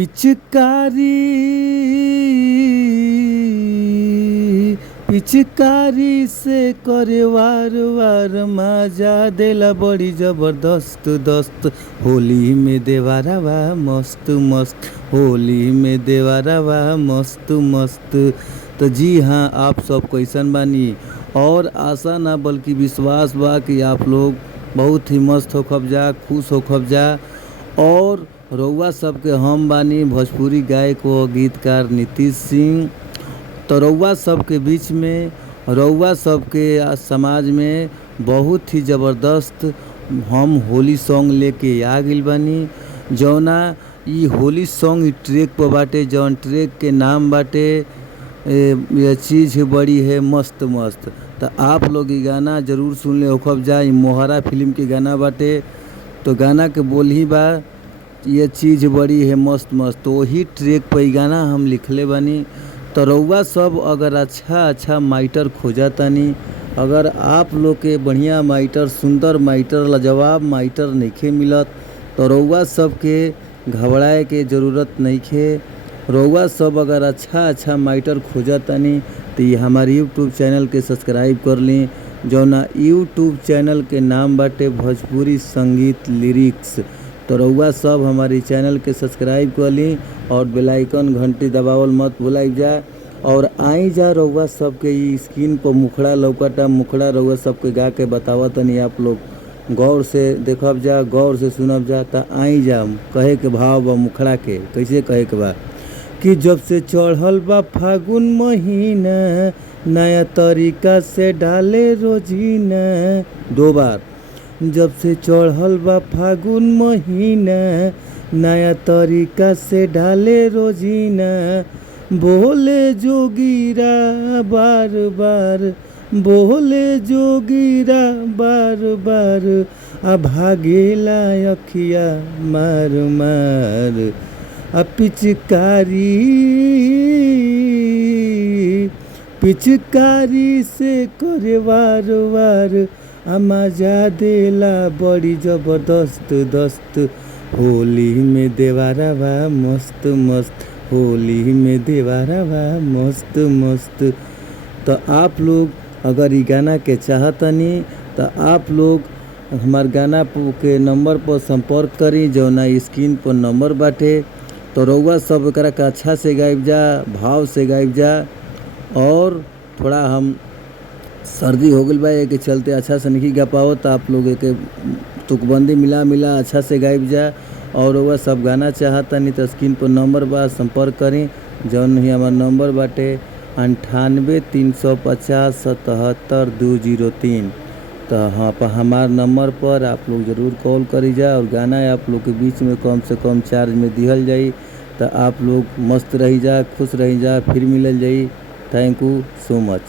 पिचकारी पिचकारी से करे वार वार मजा देला बड़ी जबरदस्त दस्त। होली में देवारावा मस्त मस्त, होली में देवारावा मस्त मस्त। तो जी हाँ, आप सब कैसन बानी? और आशा ना बल्कि विश्वास बा कि आप लोग बहुत ही मस्त होखब जा, खुश होखब जा। और रउआ सबके हम बानी भोजपुरी गायक व गीतकार नीतीश सिंह। तो रउआ सबके बीच में, रउआ सबके समाज में बहुत ही ज़बरदस्त हम होली सॉन्ग लेके आ गइल बानी। जौना ई होली सॉन्ग ट्रैक पर बाटे, जौन ट्रैक के नाम बाटे ये चीज़ बड़ी है मस्त मस्त। तो आप लोग ये गाना ज़रूर सुन ले होखब जा। ई मोहरा फिल्म के गाना बाटे। तो गाना के बोल ही बा, ये चीज़ बड़ी है मस्त मस्त। तो वही ट्रैक पर ई गाना हम लिखले बानी। तो रउआ सब अगर अच्छा माइटर खोजतानी, अगर आप लोग के बढ़िया माइटर, सुंदर माइटर, लाजवाब माइटर नइखे मिलत, तो रउआ सब के घबराए के ज़रूरत नइखे। रउआ सब अगर अच्छा माइटर खोजतानी तो ये हमारे यूट्यूब चैनल के सब्सक्राइब कर ली। जौना यूट्यूब चैनल के नाम बाटे भोजपुरी संगीत लिरिक्स। तो रउआ सब हमारी चैनल के सब्सक्राइब कर ली और बेल आइकन घंटी दबावल मत भुलाई जा। और आई जा रउआ सबके ई स्क्रीन पर मुखड़ा लौकता, मुखड़ा रउआ सबके गा के बतावत तनी। आप लोग गौर से देखब जा, गौर से सुनब जा। तो आई जा, कहे के भाव बा मुखड़ा के, कैसे कहे के बा कि जब से चढ़ल बा फागुन महीना, नया तरीका से डाले रोजीना। दो बार। जब से चढ़ल बा फागुन महीना, नया तरीका से डाले रोजीना। बोले जोगीरा बार बार, बोले जोगीरा बार बार, आ भागेला अखिया मार मार। आ पिचकारी पिचकारी से करे वार वार, आ मजा देला बड़ी जबरदस्त दस्त। होली में देवारावा मस्त मस्त, होली में देवारावा मस्त मस्त। तो आप लोग अगर ये गाना के चाहतनी तो आप लोग हमार गाना के नंबर पर संपर्क करी, जौना स्क्रीन पर नंबर बाटे। तो रउआ सब एकरा के अच्छा से गाइब जा, भाव से गाइब जा। और थोड़ा हम सर्दी हो गई बा, के चलते अच्छा से नहीं गा पाओ, तो आप लोग एक तुकबंदी मिला अच्छा से गाइब जा। और वह सब गाना चाहता नहीं तो स्क्रीन पर नंबर बा, संपर्क करें। जौन ही हमार नंबर बाटे 98 350 77 203। तो हाँ, पर हमार नंबर पर आप लोग ज़रूर कॉल करी जा। और गाना आप लोग के बीच में कम से कम चार्ज में दिहल जाई। तो आप लोग मस्त रही जा, खुश रही जा, फिर मिलल जाई। Thank you so much.